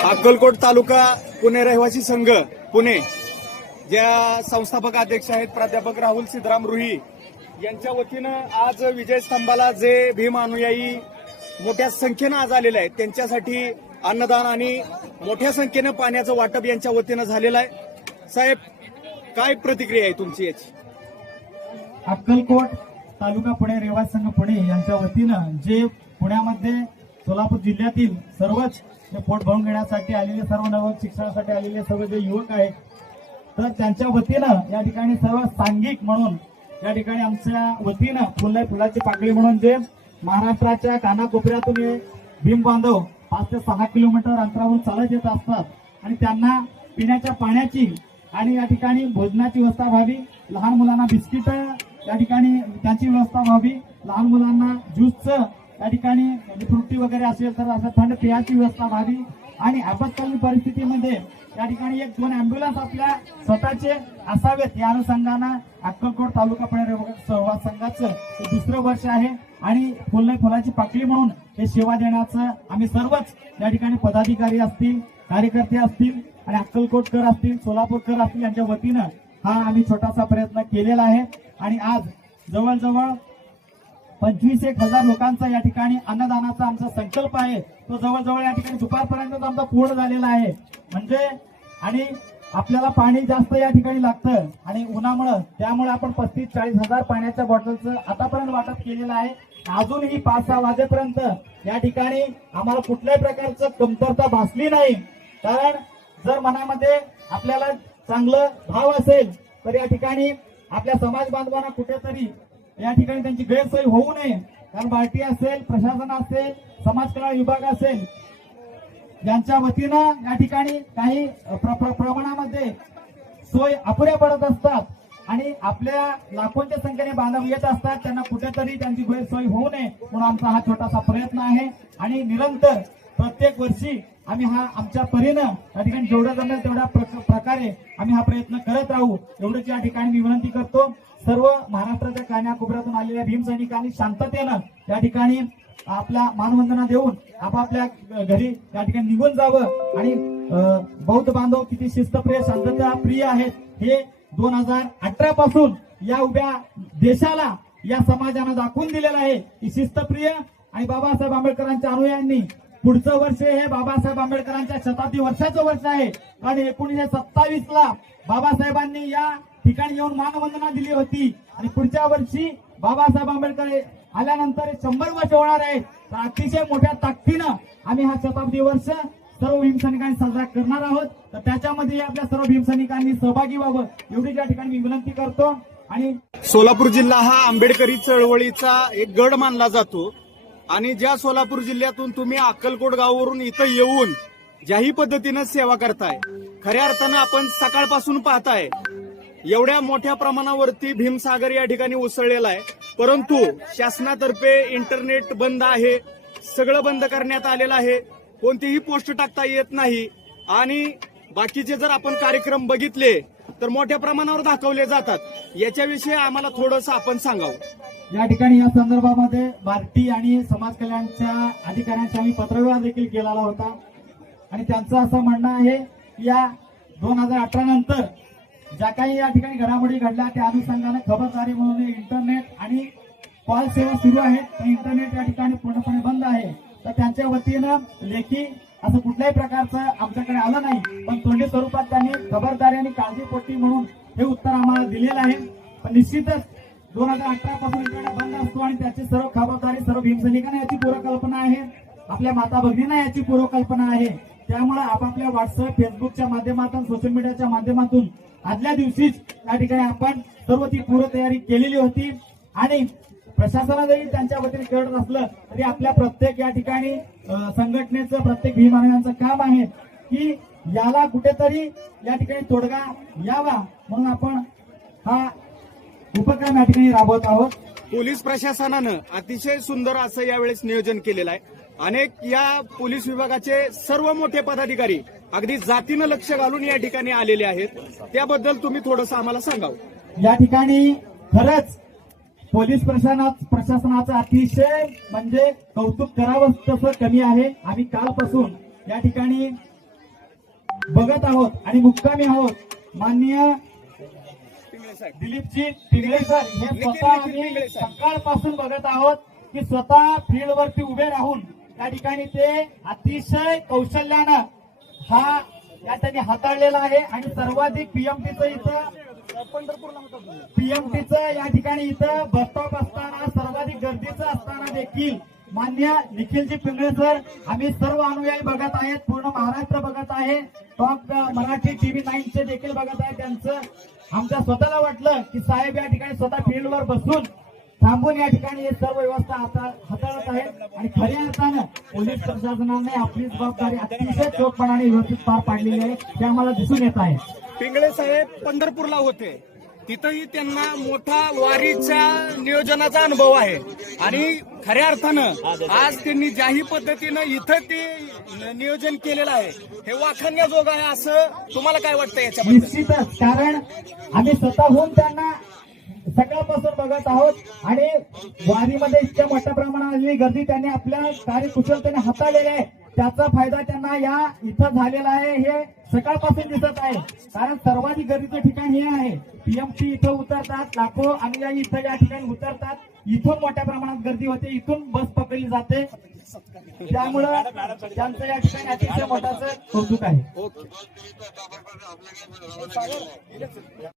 अक्कलकोट तालुका पुणे रहिवासी संघ पुणे ज्या संस्थापक अध्यक्ष आहेत प्राध्यापक राहुल सिद्धराम रुही यांच्या वतीनं आज विजय स्तंभाला जे भीम अनुयायी मोठ्या संख्येनं आज आलेले आहेत त्यांच्यासाठी अन्नदान आणि मोठ्या संख्येनं पाण्याचं वाटप यांच्या वतीनं झालेलं आहे। साहेब, काय प्रतिक्रिया आहे तुमची याची? अक्कलकोट तालुका पुणे रहिवासी संघ पुणे यांच्या वतीनं जे पुण्यामध्ये सोलापूर जिल्ह्यातील सर्वच पोट भरून घेण्यासाठी आलेले सर्व नव शिक्षणासाठी आलेले सर्व जे युवक आहेत तर त्यांच्या वतीनं या ठिकाणी सर्व सांघिक म्हणून या ठिकाणी आमच्या वतीनं फुलाची पाकळी म्हणून जे महाराष्ट्राच्या कानाकोपऱ्यातून हे भीम बांधव 5 ते 6 किलोमीटर अंतरावरून चालत येत असतात आणि त्यांना पिण्याच्या पाण्याची आणि या ठिकाणी भोजनाची व्यवस्था व्हावी, लहान मुलांना बिस्किट या ठिकाणी त्यांची व्यवस्था व्हावी, लहान मुलांना ज्यूसचं या ठिकाणी फ्रुटी वगैरे असेल तर असं थंड पेयाची व्यवस्था व्हावी आणि आपत्कालीन परिस्थितीमध्ये या ठिकाणी 1-2 अँब्युलन्स आपल्या स्वतःचे असावेत या अनुषंगानं अक्कलकोट तालुका पुणे रहिवासी संघाचं हे दुसरं वर्ष आहे आणि फुलाची पाकळी म्हणून हे सेवा देण्याचं आम्ही सर्वच या ठिकाणी पदाधिकारी असतील, कार्यकर्ते असतील आणि अक्कलकोटकर असतील, सोलापूरकर असतील यांच्या वतीनं हा आम्ही छोटासा प्रयत्न केलेला आहे आणि आज जवळजवळ 25,000 लोकांचा या ठिकाणी अन्नदानाचा आमचा संकल्प आहे तो जवळजवळ या ठिकाणी दुपारपर्यंत आमचा पूर्ण झालेला आहे। म्हणजे आणि आपल्याला पाणी जास्त या ठिकाणी लागतं आणि उन्हामुळे त्यामुळे आपण 35-40 हजार पाण्याच्या बॉटलचं आतापर्यंत वाटप केलेलं आहे। अजूनही 5-6 वाजेपर्यंत या ठिकाणी आम्हाला कुठल्याही प्रकारचं कमतरता भासली नाही, कारण जर मनामध्ये आपल्याला चांगलं भाव असेल तर या ठिकाणी आपल्या समाज बांधवांना कुठेतरी या ठिकाणी त्यांची गैरसोय होऊ नये, कारण बार्टी असेल, प्रशासन असेल, समाज कल्याण विभाग असेल यांच्या वतीनं या ठिकाणी काही प्रमाणामध्ये सोय अपुऱ्या पडत असतात आणि आपल्या लाखोंच्या संख्येने बांधव येत असतात, त्यांना कुठेतरी त्यांची गैरसोय होऊ नये म्हणून आमचा हा छोटासा प्रयत्न आहे आणि निरंतर प्रत्येक वर्षी आम्ही हा आमच्या परीनं या ठिकाणी जेवढं जमेल तेवढ्या प्रकारे आम्ही हा प्रयत्न करत राहू एवढंच या ठिकाणी मी विनंती करतो। सर्व महाराष्ट्राच्या कानाकोपऱ्यातून आलेल्या भीम सैनिकांनी शांततेनं या ठिकाणी आपल्या मानवंदना देऊन आपापल्या घरी या ठिकाणी निघून जावं आणि बौद्ध बांधव किती शिस्तप्रिय, शांतता प्रिय आहेत हे 2018 पासून या उभ्या देशाला या समाजानं दाखवून दिलेलं आहे की शिस्तप्रिय आणि बाबासाहेब आंबेडकरांच्या अनुयायांनी पुढचं वर्ष हे बाबासाहेब आंबेडकरांच्या शताब्दी वर्षाचं वर्ष आहे आणि 1927 ला बाबासाहेबांनी या ठिकाणी येऊन मानवंदना दिली होती आणि पुढच्या वर्षी बाबासाहेब आंबेडकर आल्यानंतर 100 वर्ष होणार आहे। तर अतिशय मोठ्या ताकदीनं आम्ही हा शताब्दी वर्ष सर्व भीमसैनिकांनी साजरा करणार आहोत, तर त्याच्यामध्ये आपल्या सर्व भीमसैनिकांनी सहभागी व्हावं एवढी या ठिकाणी मी विनंती करतो। आणि सोलापूर जिल्हा हा आंबेडकरी चळवळीचा एक गड मानला जातो आणि ज्या सोलापूर जिल्ह्यातून तुम्ही अक्कलकोट गावावरून इथं येऊन ज्याही पद्धतीनं सेवा करताय, खऱ्या अर्थानं आपण सकाळपासून पाहताय एवढ्या मोठ्या प्रमाणावरती भीमसागर या ठिकाणी उसळलेला आहे, परंतु शासनातर्फे इंटरनेट बंद आहे, सगळं बंद करण्यात आलेलं आहे, कोणतीही पोस्ट टाकता येत नाही आणि बाकीचे जर आपण कार्यक्रम बघितले तर मोठ्या प्रमाणावर दाखवले जातात। याच्याविषयी आम्हाला थोडंसं आपण सांगावं। या ठिकाणी या संदर्भामध्ये बार्टी आणि समाज कल्याणच्या अधिकाऱ्यांशी आम्ही पत्रव्यवहार देखील केलेला होता आणि त्यांचं असं म्हणणं आहे की या 2018 नंतर ज्या काही या ठिकाणी घडामोडी घडल्या त्या अनुषंगाने खबरदारी म्हणून इंटरनेट आणि कॉल सेवा सुरू आहेत, पण इंटरनेट या ठिकाणी पूर्णपणे बंद आहे। तर त्यांच्या वतीनं लेखी असं कुठल्याही प्रकारचं आमच्याकडे आलं नाही, पण तोंडी स्वरूपात त्यांनी खबरदारी आणि काळजीपोटी म्हणून हे उत्तर आम्हाला दिलेलं आहे। पण निश्चितच 2018 पासून इंटरनेट बंद असतो आणि त्याची सर्व खबरदारी सर्व भीमसैनिकांना याची पूर्वकल्पना आहे, आपल्या माता भगिनींना याची पूर्वकल्पना आहे। त्यामुळे आपापल्या व्हॉट्सअप, फेसबुकच्या माध्यमातून, सोशल मीडियाच्या माध्यमातून आदल्या दिवशीच या ठिकाणी आपण सर्व ती पूर्वतयारी केलेली होती आणि प्रशासनाने जरी त्यांच्या वतीने करत असलं तरी आपल्या प्रत्येक या ठिकाणी संघटनेचं, प्रत्येक भीमानवाचं काम आहे की याला कुठेतरी या ठिकाणी तोडगा यावा म्हणून आपण हा उपक्रम या ठिकाणी राबवत आहोत। पोलीस प्रशासनानं अतिशय सुंदर असं यावेळेस नियोजन केलेलं आहे। अनेक या पोलीस विभागाचे सर्व मोठे पदाधिकारी अगदी जातीनं लक्ष घालून या ठिकाणी आलेले आहेत, त्याबद्दल तुम्ही थोडंसं आम्हाला सांगावं। या ठिकाणी खरंच पोलीस प्रशासनाचं अतिशय म्हणजे कौतुक करावं तसं कमी आहे। आम्ही कालपासून या ठिकाणी बघत आहोत आणि मुक्कामी आहोत. माननीय दिलीपजी पिंगळे सर हे स्वतः आम्ही सकाळपासून बघत आहोत की स्वतः फील्डवरती उभे राहून त्या ठिकाणी ते अतिशय कौशल्यानं हा या ठिकाणी हाताळलेला आहे. आणि सर्वाधिक पीएमटीचं या ठिकाणी इथं बस स्टॉप असताना सर्वाधिक गर्दीचं असताना देखील मान्य निखिलजी पिंगळे सर आम्ही सर्व अनुयायी बघत आहेत, पूर्ण महाराष्ट्र बघत आहे, टॉप मराठी टीव्ही 9 चे देखील बघत आहे. त्यांचं आमच्या स्वतःला वाटलं की साहेब या ठिकाणी स्वतः फील्डवर बसून थांबून या ठिकाणी हे सर्व व्यवस्था हाताळत आहेत. आणि खऱ्या अर्थानं पोलीस प्रशासनाने आपली जबाबदारी अतिशय चोखपणाने व्यवस्थित पार पाडलेली आहे ते आम्हाला दिसून येत आहे. पिंगळे साहेब पंढरपूरला होते, तिथंही त्यांना मोठा वारीच्या नियोजनाचा अनुभव आहे. आणि खऱ्या अर्थानं आज त्यांनी ज्याही पद्धतीनं इथं ते नियोजन केलेलं आहे हे वाखाणण्याजोगं आहे. असं तुम्हाला काय वाटतं याच्याबद्दल? निश्चितच, कारण आम्ही स्वतःहून त्यांना सकाळपासून बघत आहोत आणि वारीमध्ये इतक्या मोठ्या प्रमाणात आलेली गर्दी त्यांनी आपल्या कार्यकुशलतेने हाताळलेली आहे. त्याचा फायदा त्यांना या इथं झालेला आहे हे सकाळपासून दिसत आहे. कारण सर्वाधिक गर्दीचं ठिकाण हे आहे. पीएमटी इथं उतरतात, लाखो अनुयायी इथं या ठिकाणी उतरतात, इथून मोठ्या प्रमाणात गर्दी होते, इथून बस पकडली जाते. त्यामुळं त्यांचं या ठिकाणी अतिशय मोठं कौतुक आहे. ओके.